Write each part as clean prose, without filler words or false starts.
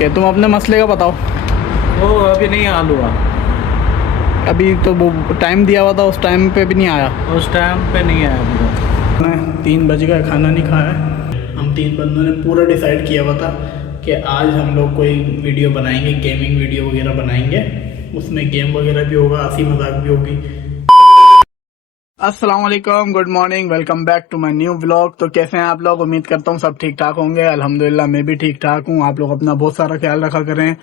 Okay, तुम अपने मसले का बताओ। वो अभी नहीं हल हुआ। अभी तो वो टाइम दिया हुआ था, उस टाइम पे भी नहीं आया। उस टाइम पे नहीं आया अभी तक। मैंने 3 बज गए, खाना नहीं खाया है। हम 3 बंदों ने पूरा डिसाइड किया हुआ था कि आज हम लोग कोई वीडियो बनाएंगे, गेमिंग वीडियो वगैरह बनाएंगे। उसमें गेम वगैरह भी होगा, हंसी मजाक भी होगी। अस्सलाम वालेकुम, good morning, welcome back to my new vlog. तो कैसे हैं आप लोग? उम्मीद करता हूँ सब ठीक ठाक होंगे। अल्हम्दुलिल्लाह मैं भी ठीक ठाक हूँ। आप लोग अपना बहुत सारा ख्याल रखा करें।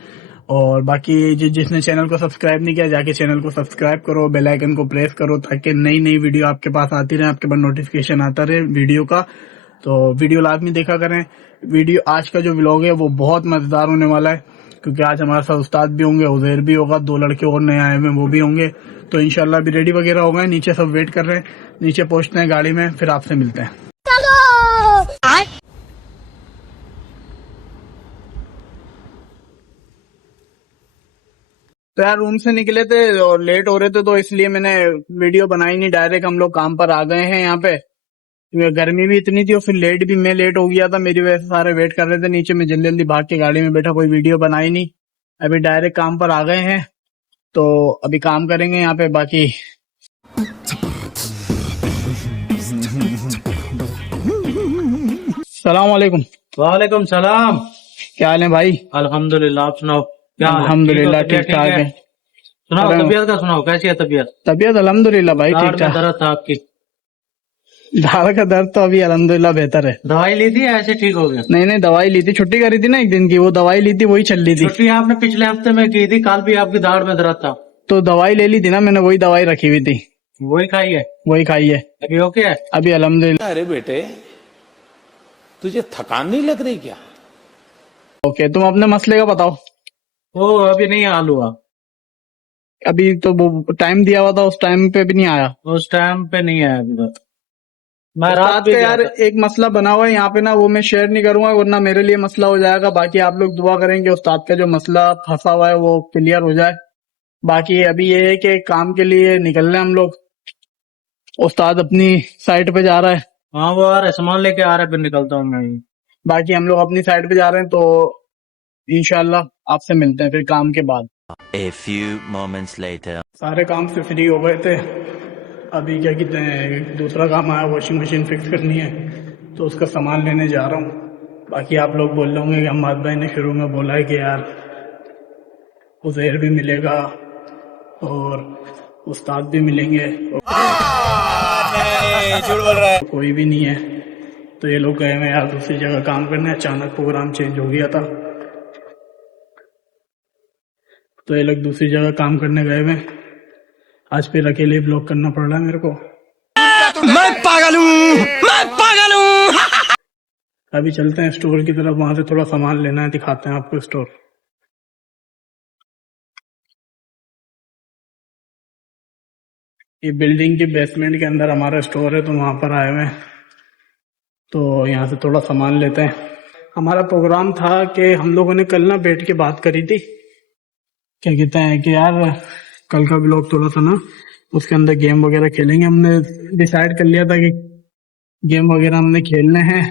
और बाकी जिसने चैनल को सब्सक्राइब नहीं किया, जाके चैनल को सब्सक्राइब करो, बेल आइकन को प्रेस करो, ताकि नई नई वीडियो आपके पास आती रहे, आपके पास नोटिफिकेशन आता रहे वीडियो का। तो वीडियो लाजमी देखा करें। वीडियो आज का जो व्लॉग है वो बहुत मजेदार होने वाला है, क्योंकि आज हमारे साथ उस्ताद भी होंगे, उजैर भी होगा, 2 लड़के और नए आए हुए वो भी होंगे। तो इंशाल्लाह अभी रेडी वगैरह हो गए, नीचे सब वेट कर रहे हैं। नीचे पहुंचते हैं गाड़ी में, फिर आपसे मिलते हैं। तो यार रूम से निकले थे और लेट हो रहे थे, तो इसलिए मैंने वीडियो बनाई नहीं। डायरेक्ट हम लोग काम पर आ गए हैं यहाँ पे। गर्मी भी इतनी थी और फिर मैं लेट हो गया था, मेरी वजह से सारे वेट कर रहे थे नीचे। मैं जल्दी जल्दी भाग के गाड़ी में बैठा, कोई वीडियो बनाई नहीं। अभी डायरेक्ट काम पर आ गए हैं, तो अभी काम करेंगे यहाँ पे। बाकी सलाम वालेकुम। वालेकुम सलाम। क्या हाल है भाई? अल्हम्दुलिल्लाह, आप सुनाओ क्या हाल है? अल्हम्दुलिल्लाह ठीक ठाक है। सुनाओ तबीयत का, सुनाओ कैसी है तबीयत? तबीयत अल्हम्दुलिल्लाह भाई ठीक दाढ़ में ठाक। दर्द था आपकी? दाढ़ का दर्द तो अभी अल्हम्दुलिल्लाह बेहतर है। दवाई ली थी या ऐसे ठीक हो गया? नहीं दवाई ली थी, छुट्टी करी थी ना एक दिन की, वो दवाई ली थी, वही चल रही थी। छुट्टी आपने पिछले हफ्ते में की थी, कल भी आपकी दाढ़ में दर्द था। तो दवाई ले ली थी ना मैंने, वही दवाई रखी हुई थी, वही खाई है? वही खाई है। अभी ओके है? अभी अल्हम्दुलिल्लाह। अरे बेटे, तुझे थकान नहीं लग रही क्या? ओके, तुम अपने मसले का बताओ। वो अभी नहीं हल हुआ। अभी तो वो टाइम दिया हुआ था, उस टाइम पे भी नहीं आया। उस टाइम पे नहीं आया अभी तक। मैं रात रात भी का गया यार था। एक मसला बना हुआ है यहाँ पे ना, वो मैं शेयर नहीं करूंगा वरना मेरे लिए मसला हो जाएगा। बाकी आप लोग दुआ करेंगे उस्ताद का जो मसला फंसा हुआ है वो क्लियर हो जाए। बाकी अभी ये है कि काम के लिए निकल रहे हैं हम लोग। उस्ताद अपनी साइट पे जा रहा है, हाँ वो आ रहा है, सामान लेके आ रहा है, फिर निकलता हूँ मैं। बाकी हम लोग अपनी साइट पे जा रहे हैं। तो इंशाल्लाह आपसे मिलते हैं फिर काम के बाद। A few moments later. सारे काम से फ्री हो गए थे। अभी क्या कहते हैं, दूसरा काम आया, वॉशिंग मशीन फिक्स करनी है, तो उसका सामान लेने जा रहा हूँ। बाकी आप लोग बोल रहे होंगे कि अम्माद भाई ने शुरू में बोला है कि यार उज़ैर भी मिलेगा और उस्ताद भी मिलेंगे, झूठ बोल रहा है, कोई भी नहीं है। तो ये लोग गए हैं यार दूसरी जगह काम करने, अचानक प्रोग्राम चेंज हो गया था, तो ये लोग दूसरी जगह काम करने गए हुए। आज फिर अकेले ब्लॉग करना पड़ रहा है मेरे को। मैं पागल हूँ। अभी चलते हैं स्टोर की तरफ, वहां से थोड़ा सामान लेना है, दिखाते हैं आपको स्टोर। ये बिल्डिंग के बेसमेंट के अंदर हमारा स्टोर है, तो वहां पर आए हुए हैं। तो यहाँ से थोड़ा सामान लेते हैं। हमारा प्रोग्राम था कि हम लोगों ने कल ना बैठ के बात करी थी, क्या कहते हैं कि यार कल का ब्लॉग थोड़ा सा ना उसके अंदर गेम वगैरह खेलेंगे। हमने डिसाइड कर लिया था कि गेम वगैरह हमने खेलने हैं।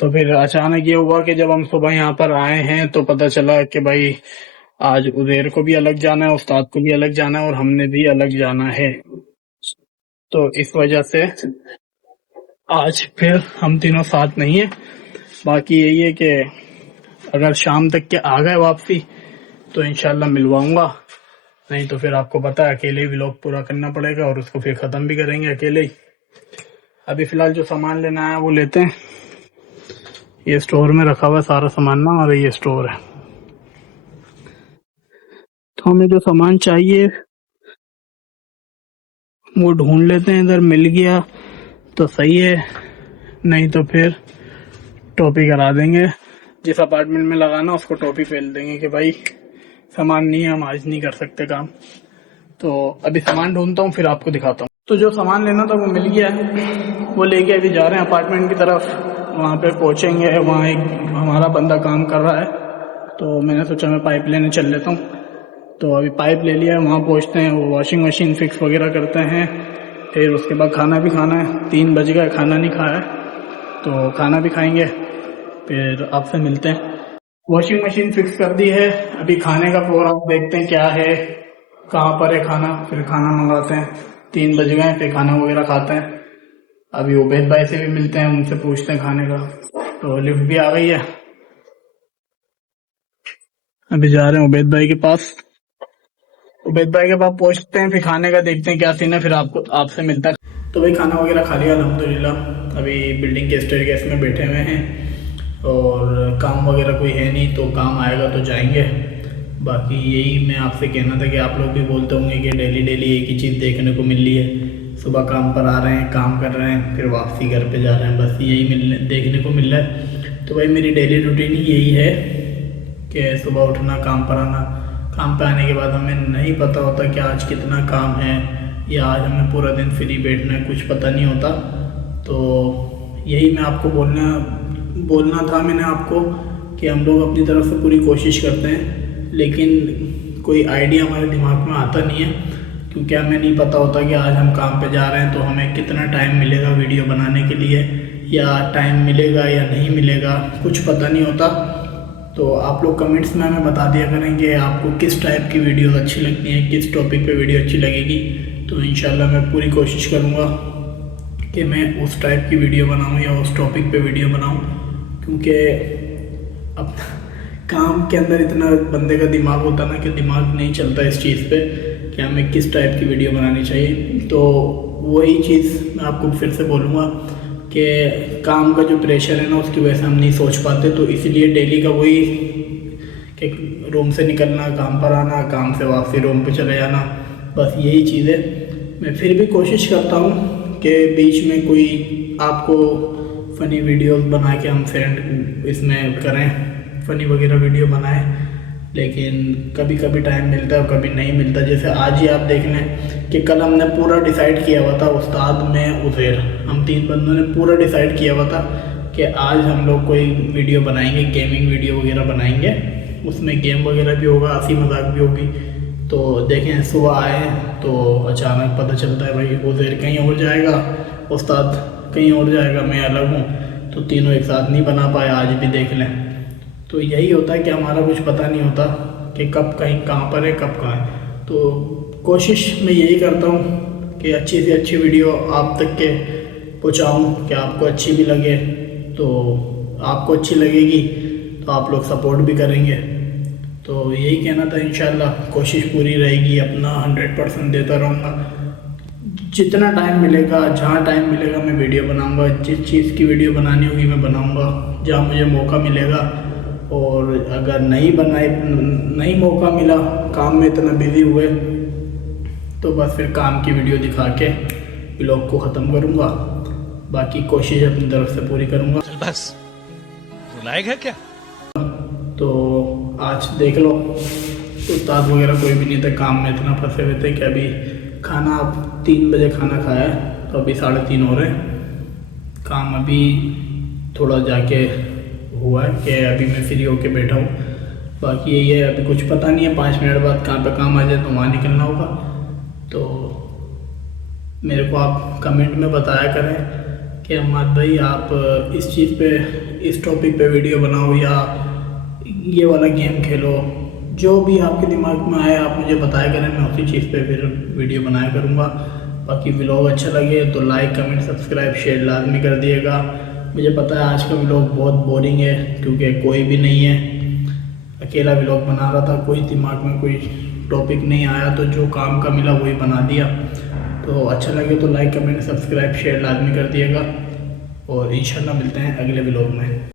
तो फिर अचानक ये हुआ कि जब हम सुबह यहाँ पर आए हैं तो पता चला कि भाई आज उज़ैर को भी अलग जाना है, उस्ताद को भी अलग जाना है और हमने भी अलग जाना है। तो इस वजह से आज फिर हम तीनों साथ नहीं है। बाकी यही है कि अगर शाम तक के आ गए वापसी तो इंशाल्लाह मिलवाऊंगा, नहीं तो फिर आपको पता है अकेले व्लॉग पूरा करना पड़ेगा और उसको फिर खत्म भी करेंगे अकेले ही। अभी फिलहाल जो सामान लेना है वो लेते हैं। ये स्टोर में रखा हुआ है सारा सामान ना, और ये स्टोर है। तो हमें जो सामान चाहिए वो ढूंढ लेते हैं, इधर मिल गया तो सही है, नहीं तो फिर टोपी करा देंगे। जिस अपार्टमेंट में लगाना उसको टोपी फेल देंगे कि भाई सामान नहीं है, हम आज नहीं कर सकते काम। तो अभी सामान ढूंढता हूँ, फिर आपको दिखाता हूँ। तो जो सामान लेना था वो मिल गया है, वो लेके अभी जा रहे हैं अपार्टमेंट की तरफ। वहाँ पे पहुँचेंगे, वहाँ एक हमारा बंदा काम कर रहा है, तो मैंने सोचा मैं पाइप लेने चल लेता हूँ। तो अभी पाइप ले लिया है, वहाँ पहुँचते हैं, वो वॉशिंग मशीन फिक्स वगैरह करते हैं। फिर उसके बाद खाना भी खाना है, 3 बज गए, खाना नहीं खाया है, तो खाना भी खाएंगे। फिर आपसे मिलते हैं। वॉशिंग मशीन फिक्स कर दी है, अभी खाने का प्रोग्राम देखते हैं क्या है, कहाँ पर है खाना, फिर खाना मंगाते हैं। 3 बज गए, फिर खाना वगैरह खाते हैं। अभी उबैद भाई से भी मिलते हैं, उनसे पूछते हैं खाने का। तो लिफ्ट भी आ गई है, अभी जा रहे हैं उबैद भाई के पास। उबैद भाई के पास पहुंचते हैं, फिर खाने का देखते हैं क्या सीन है, फिर आपसे मिलता है। तो भाई खाना वगैरह खा लिया अल्हम्दुलिल्लाह। अभी बिल्डिंग के स्टेयरकेस में बैठे हुए हैं और काम वगैरह कोई है नहीं, तो काम आएगा तो जाएंगे। बाकी यही मैं आपसे कहना था कि आप लोग भी बोलते होंगे कि डेली डेली एक ही चीज़ देखने को मिल रही है। सुबह काम पर आ रहे हैं, काम कर रहे हैं, फिर वापसी घर पे जा रहे हैं, बस यही देखने को मिल रहा है। तो भाई मेरी डेली रूटीन ही यही है कि सुबह उठना, काम पर आना, काम पे आने के बाद हमें नहीं पता होता कि आज कितना काम है या आज हमें पूरा दिन फ्री बैठना है, कुछ पता नहीं होता। तो यही मैं आपको बोलना था मैंने आपको कि हम लोग अपनी तरफ से पूरी कोशिश करते हैं, लेकिन कोई आइडिया हमारे दिमाग में आता नहीं है, क्योंकि हमें नहीं पता होता कि आज हम काम पे जा रहे हैं तो हमें कितना टाइम मिलेगा वीडियो बनाने के लिए, या टाइम मिलेगा या नहीं मिलेगा, कुछ पता नहीं होता। तो आप लोग कमेंट्स में हमें बता दिया करें कि आपको किस टाइप की वीडियो अच्छी लगती हैं, किस टॉपिक पे वीडियो अच्छी लगेगी। तो इंशाल्लाह मैं पूरी कोशिश करूँगा कि मैं उस टाइप की वीडियो बनाऊँ या उस टॉपिक पे वीडियो बनाऊँ, क्योंकि अब काम के अंदर इतना बंदे का दिमाग होता ना कि दिमाग नहीं चलता इस चीज़ पे कि हमें किस टाइप की वीडियो बनानी चाहिए। तो वही चीज़ मैं आपको फिर से बोलूँगा कि काम का जो प्रेशर है ना, उसकी वजह से हम नहीं सोच पाते। तो इसीलिए डेली का वही कि रूम से निकलना, काम पर आना, काम से वापसी रूम पे चले जाना, बस यही चीज़ है। मैं फिर भी कोशिश करता हूँ कि बीच में कोई आपको फ़नी वीडियोस बना के हम सेंड इसमें करें, फ़नी वगैरह वीडियो बनाएं, लेकिन कभी कभी टाइम मिलता है और कभी नहीं मिलता। जैसे आज ही आप देख लें कि कल हमने पूरा डिसाइड किया हुआ था, उस्ताद में उज़ैर, हम 3 बंदों ने पूरा डिसाइड किया हुआ था कि आज हम लोग कोई वीडियो बनाएंगे, गेमिंग वीडियो वगैरह बनाएंगे, उसमें गेम वगैरह भी होगा, हंसी मजाक भी होगी। तो देखें सुबह आए तो अचानक पता चलता है भाई उज़ैर कहीं और जाएगा, उस्ताद कहीं और जाएगा, मैं अलग हूँ, तो तीनों एक साथ नहीं बना पाए। आज भी देख लें, तो यही होता है कि हमारा कुछ पता नहीं होता कि कब कहीं कहाँ पर है, कब कहाँ है। तो कोशिश मैं यही करता हूँ कि अच्छी से अच्छी वीडियो आप तक के पहुँचाऊँ कि आपको अच्छी भी लगे। तो आपको अच्छी लगेगी तो आप लोग सपोर्ट भी करेंगे। तो यही कहना था, इंशाल्लाह कोशिश पूरी रहेगी, अपना 100% देता रहूँगा। जितना टाइम मिलेगा, जहाँ टाइम मिलेगा मैं वीडियो बनाऊँगा, जिस चीज़ की वीडियो बनानी होगी मैं बनाऊँगा, जहाँ मुझे मौका मिलेगा। और अगर नहीं मौका मिला, काम में इतना बिजी हुए, तो बस फिर काम की वीडियो दिखा के ब्लॉग को ख़त्म करूँगा। बाकी कोशिश अपनी तरफ से पूरी करूँगा। बस लायक है क्या? तो आज देख लो, उस्ताद वगैरह कोई भी नहीं थे, काम में इतना फंसे हुए थे कि अभी खाना 3 बजे खाना खाया है, तो अभी 3:30 हो रहे हैं। काम अभी थोड़ा जाके हुआ है कि अभी मैं फ्री होके बैठा हूँ। बाकी यही है, अभी कुछ पता नहीं है, 5 मिनट बाद कहाँ पे काम आ जाए तो वहाँ निकलना होगा। तो मेरे को आप कमेंट में बताया करें कि अम्माद भाई आप इस चीज़ पे, इस टॉपिक पे वीडियो बनाओ या ये वाला गेम खेलो, जो भी आपके दिमाग में आए आप मुझे बताया करें, मैं उसी चीज़ पे फिर वीडियो बनाया करूँगा। बाकी व्लॉग अच्छा लगे तो लाइक, कमेंट, सब्सक्राइब, शेयर लाजमी कर दिएगा। मुझे पता है आज का व्लॉग बहुत बोरिंग है, क्योंकि कोई भी नहीं है, अकेला व्लॉग बना रहा था, कोई दिमाग में कोई टॉपिक नहीं आया, तो जो काम का मिला वही बना दिया। तो अच्छा लगे तो लाइक, कमेंट, सब्सक्राइब, शेयर लाजमी कर दिएगा, और इंशाल्लाह मिलते हैं अगले व्लॉग में।